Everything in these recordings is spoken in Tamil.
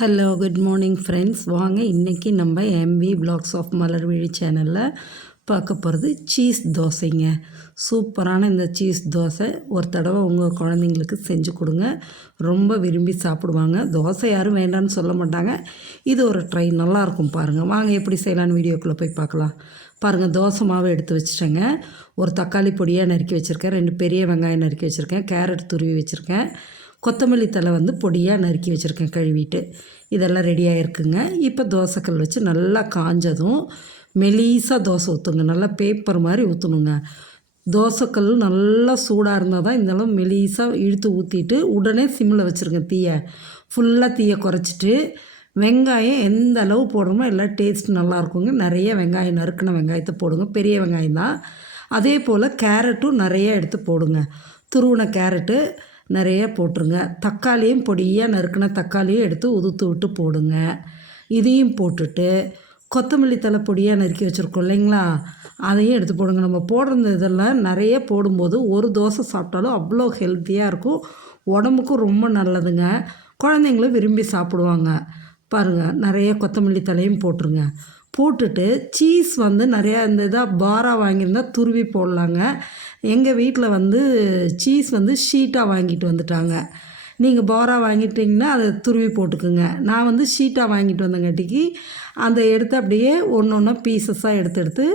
Hello good morning friends. வாங்க இன்றைக்கி நம்ம எம்வி விலாக்ஸ் ஆஃப் மலர்விழி சேனலில் பார்க்க போகிறது சீஸ் தோசைங்க. சூப்பரான இந்த சீஸ் தோசை ஒரு தடவை உங்கள் குழந்தைங்களுக்கு செஞ்சு கொடுங்க, ரொம்ப விரும்பி சாப்பிடுவாங்க. தோசை யாரும் வேண்டான்னு சொல்ல மாட்டாங்க. இது ஒரு ட்ரை, நல்லாயிருக்கும் பாருங்கள். வாங்க எப்படி செய்யலான்னு வீடியோக்குள்ளே போய் பார்க்கலாம். பாருங்கள், தோசை மாவு எடுத்து வச்சுட்டேங்க. ஒரு தக்காளி பொடியாக நறுக்கி வச்சுருக்கேன், 2 பெரிய வெங்காயம் நறுக்கி வச்சுருக்கேன், கேரட் துருவி வச்சுருக்கேன், கொத்தமல்லி தழை பொடியாக நறுக்கி வச்சுருக்கேன் கழுவிட்டு. இதெல்லாம் ரெடியாக இருக்குங்க. இப்போ தோசைக்கல் வச்சு நல்லா காஞ்சதும் மெலீஸாக தோசை ஊற்றுங்க. நல்லா பேப்பர் மாதிரி ஊற்றணுங்க. தோசைக்கல் நல்லா சூடாக இருந்தால் தான் இந்தளவு மெலீஸாக இழுத்து ஊற்றிட்டு உடனே சிம்மில் வச்சுருங்க. ஃபுல்லாக தீயை குறைச்சிட்டு வெங்காயம் எந்த அளவு போடுறோமோ எல்லாம் டேஸ்ட் நல்லாயிருக்குங்க. நிறைய வெங்காயம், நறுக்கின வெங்காயத்தை போடுங்க, பெரிய வெங்காயம் தான். அதே போல் கேரட்டும் நிறைய எடுத்து போடுங்க. துருவின கேரட்டு நிறைய போட்டுருங்க. தக்காளியும் பொடியாக நறுக்கின தக்காளியும் எடுத்து உதுத்து விட்டு போடுங்க. இதையும் போட்டுட்டு கொத்தமல்லி தழை பொடியாக நறுக்கி வச்சுருக்கோம் இல்லைங்களா, அதையும் எடுத்து போடுங்க. நம்ம போடுற இதெல்லாம் நிறைய போடும்போது ஒரு தோசை சாப்பிட்டாலும் அவ்வளோ ஹெல்த்தியாக இருக்கும், உடம்புக்கும் ரொம்ப நல்லதுங்க. குழந்தைங்களும் விரும்பி சாப்பிடுவாங்க. பாருங்கள், நிறைய கொத்தமல்லி தலையும் போட்டுருங்க. போட்டுட்டு சீஸ் நிறையா இந்த இதாக பாராக வாங்கியிருந்தால் துருவி போடலாங்க. எங்கள் வீட்டில் சீஸ் ஷீட்டாக வாங்கிட்டு வந்துட்டாங்க. நீங்கள் பாராக வாங்கிட்டிங்கன்னா அதை துருவி போட்டுக்குங்க. நான் ஷீட்டாக வாங்கிட்டு வந்தங்காட்டிக்கு அதை எடுத்து அப்படியே ஒன்று ஒன்றா பீசஸாக எடுத்து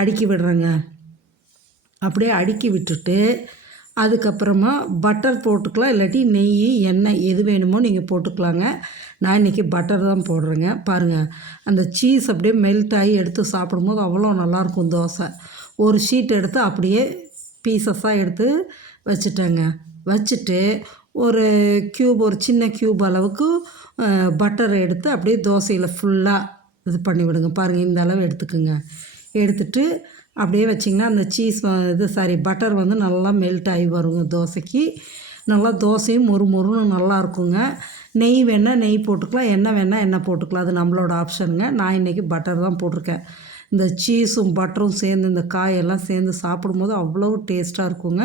அடுக்கி விடுறேங்க. அப்படியே அடுக்கி விட்டுட்டு அதுக்கப்புறமா பட்டர் போட்டுக்கலாம், இல்லாட்டி நெய், எண்ணெய் எது வேணுமோ நீங்கள் போட்டுக்கலாங்க. நான் இன்றைக்கி பட்டர் தான் போடுறேங்க. பாருங்கள், அந்த சீஸ் அப்படியே மெல்ட் ஆகி எடுத்து சாப்பிடும்போது அவ்வளோ நல்லாயிருக்கும் தோசை. ஒரு ஷீட் எடுத்து அப்படியே பீசஸாக எடுத்து வச்சுட்டேங்க. வச்சுட்டு ஒரு சின்ன க்யூப் அளவுக்கு பட்டர் எடுத்து அப்படியே தோசையில் ஃபுல்லாக இது பண்ணி விடுங்க. பாருங்கள், இந்த அளவு எடுத்துக்குங்க. எடுத்துட்டு அப்படியே வச்சிங்கன்னா அந்த சீஸ் பட்டர் நல்லா மெல்ட் ஆகி வருங்க தோசைக்கு. நல்லா தோசையும் மொறுன்னு நல்லா இருக்குங்க. நெய் வேணால் நெய் போட்டுக்கலாம், எண்ணெய் வேணால் எண்ணெய் போட்டுக்கலாம், அது நம்மளோட ஆப்ஷனுங்க. நான் இன்றைக்கி பட்டர் தான் போட்டிருக்கேன். இந்த சீஸும் பட்டரும் சேர்ந்து இந்த காயெல்லாம் சேர்ந்து சாப்பிடும்போது அவ்வளோ டேஸ்ட்டாக இருக்குங்க.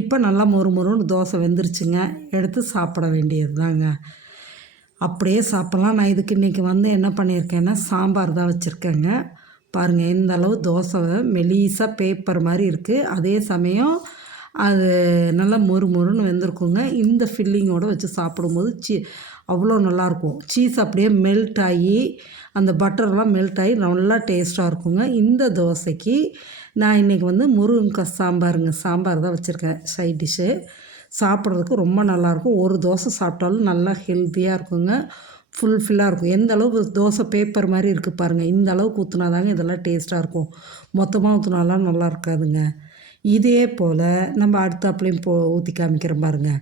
இப்போ நல்லா மொறுன்னு தோசை வெந்துருச்சுங்க. எடுத்து சாப்பிட வேண்டியது தாங்க. அப்படியே சாப்பிட்லாம். நான் இதுக்கு இன்றைக்கி என்ன பண்ணியிருக்கேன்னா சாம்பார் தான் வச்சுருக்கேங்க. பாருங்கள், இந்த அளவு தோசை மெலீஸாக பேப்பர் மாதிரி இருக்குது. அதே சமயம் அது நல்லா மொறுன்னு வெந்திருக்குங்க. இந்த ஃபில்லிங்கோடு வச்சு சாப்பிடும்போது அவ்வளோ நல்லாயிருக்கும். சீஸ் அப்படியே மெல்ட் ஆகி அந்த பட்டர்லாம் மெல்ட் ஆகி நல்லா டேஸ்ட்டாக இருக்குங்க. இந்த தோசைக்கு நான் இன்றைக்கி முருங்கக்காய் சாம்பார் தான் வச்சுருக்கேன் சைட் டிஷ்ஷு. சாப்பிட்றதுக்கு ரொம்ப நல்லாயிருக்கும். ஒரு தோசை சாப்பிட்டாலும் நல்லா ஹெல்த்தியாக இருக்குங்க, ஃபுல்ஃபில்லாக இருக்கும். எந்த அளவுக்கு தோசை பேப்பர் மாதிரி இருக்குது பாருங்கள், இந்த அளவுக்கு ஊற்றினா தாங்க இதெல்லாம் டேஸ்ட்டாக இருக்கும். மொத்தமாக ஊற்றினாலாம் நல்லா இருக்காதுங்க. இதே போல் நம்ம அடுத்தாப்புலையும் ஊற்றி காமிக்கிறேன் பாருங்கள்,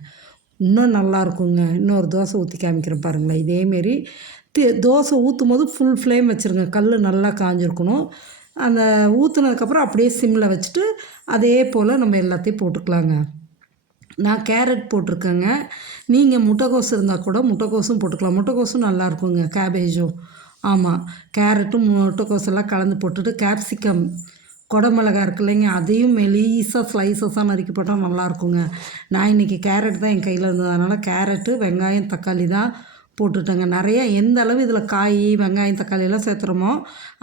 இன்னும் நல்லாயிருக்குங்க. இன்னொரு தோசை ஊற்றி காமிக்கிறேன் பாருங்களேன். இதேமாரி தோசை ஊற்றும் போது ஃபுல் ஃப்ளேம் வச்சுருங்க. கல் நல்லா காஞ்சிருக்கணும். அந்த ஊற்றுனதுக்கப்புறம் அப்படியே சிம்மில் வச்சுட்டு அதே போல் நம்ம எல்லாத்தையும் போட்டுக்கலாங்க. நான் கேரட் போட்டிருக்கேங்க. நீங்கள் முட்டைக்கோஸ் இருந்தால் கூட முட்டைக்கோஸும் போட்டுக்கலாம். முட்டைக்கோஸும் நல்லாயிருக்குங்க, கேபேஜும். ஆமாம், கேரட்டும் முட்டைக்கோஸ் எல்லாம் கலந்து போட்டுட்டு கேப்சிகம், குடமிளகா இருக்கு இல்லைங்க, அதையும் மெலீஸாக ஸ்லைசஸாக நறுக்கி போட்டால் நல்லாயிருக்குங்க. நான் இன்றைக்கி கேரட் தான் என் கையில் இருந்தது, அதனால் கேரட்டு, வெங்காயம், தக்காளி தான் போட்டுட்டேங்க. நிறையா எந்த அளவு இதில் காய், வெங்காயம், தக்காளியெல்லாம் சேர்த்துறோமோ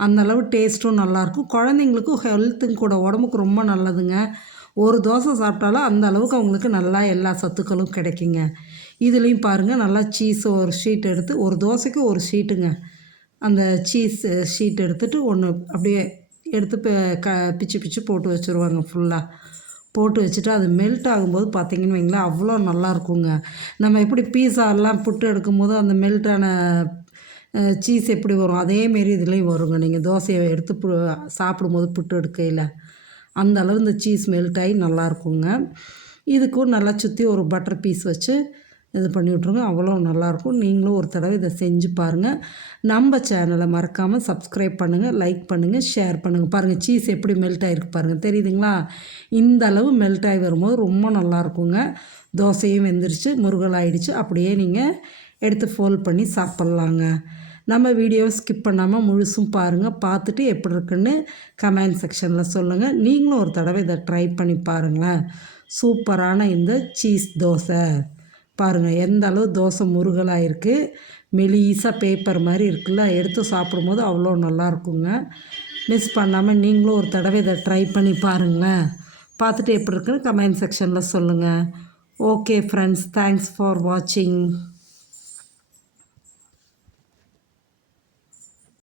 அந்தளவு டேஸ்ட்டும் நல்லாயிருக்கும். குழந்தைங்களுக்கும் ஹெல்த்துக்கும் கூட, உடம்புக்கு ரொம்ப நல்லதுங்க. ஒரு தோசை சாப்பிட்டாலும் அந்த அளவுக்கு அவங்களுக்கு நல்லா எல்லா சத்துக்களும் கிடைக்குங்க. இதுலேயும் பாருங்கள், நல்லா சீஸ் ஒரு ஷீட் எடுத்து, ஒரு தோசைக்கு ஒரு ஷீட்டுங்க, அந்த சீஸ் ஷீட் எடுத்துகிட்டு ஒன்று அப்படியே எடுத்து பிச்சு போட்டு வச்சுருவாங்க. ஃபுல்லாக போட்டு வச்சுட்டு அது மெல்ட் ஆகும்போது பார்த்திங்கன்னு வைங்களேன், அவ்வளோ நல்லாயிருக்குங்க. நம்ம எப்படி பீஸாலாம் புட்டு எடுக்கும்போது அந்த மெல்ட்டான சீஸ் எப்படி வரும், அதேமாரி இதுலேயும் வருங்க. நீங்கள் தோசையை எடுத்து சாப்பிடும்போது புட்டு எடுக்கையில் அந்த அளவு இந்த சீஸ் மெல்ட் ஆகி நல்லாயிருக்குங்க. இதுக்கும் நல்லா சுற்றி ஒரு பட்டர் பீஸ் வச்சு இது பண்ணி விட்ருங்க, அவ்வளோ நல்லாயிருக்கும். நீங்களும் ஒரு தடவை இதை செஞ்சு பாருங்கள். நம்ம சேனலை மறக்காமல் சப்ஸ்கிரைப் பண்ணுங்கள், லைக் பண்ணுங்கள், ஷேர் பண்ணுங்கள். பாருங்கள், சீஸ் எப்படி மெல்ட் ஆகிருக்கு பாருங்கள், தெரியுதுங்களா? இந்த அளவு மெல்ட் ஆகி வரும்போது ரொம்ப நல்லாயிருக்குங்க. தோசையும் வெந்துருச்சு, முருகலாகிடுச்சு. அப்படியே நீங்கள் எடுத்து ஃபோல்ட் பண்ணி சாப்பிட்லாங்க. நம்ம வீடியோவை ஸ்கிப் பண்ணாமல் முழுசும் பாருங்கள். பார்த்துட்டு எப்படி இருக்குன்னு கமெண்ட் செக்ஷனில் சொல்லுங்கள். நீங்களும் ஒரு தடவை இதை ட்ரை பண்ணி பாருங்களேன். சூப்பரான இந்த சீஸ் தோசை பாருங்கள் எந்த அளவு தோசை முருகலாக இருக்குது. மெலிசாக பேப்பர் மாதிரி இருக்குல்ல, எடுத்து சாப்பிடும்போது அவ்வளோ நல்லா இருக்குங்க. மிஸ் பண்ணாமல் நீங்களும் ஒரு தடவை இதை ட்ரை பண்ணி பாருங்களேன். பார்த்துட்டு எப்படி இருக்குன்னு கமெண்ட் செக்ஷனில் சொல்லுங்கள். ஓகே ஃப்ரெண்ட்ஸ், தேங்க்ஸ் ஃபார் வாட்சிங்.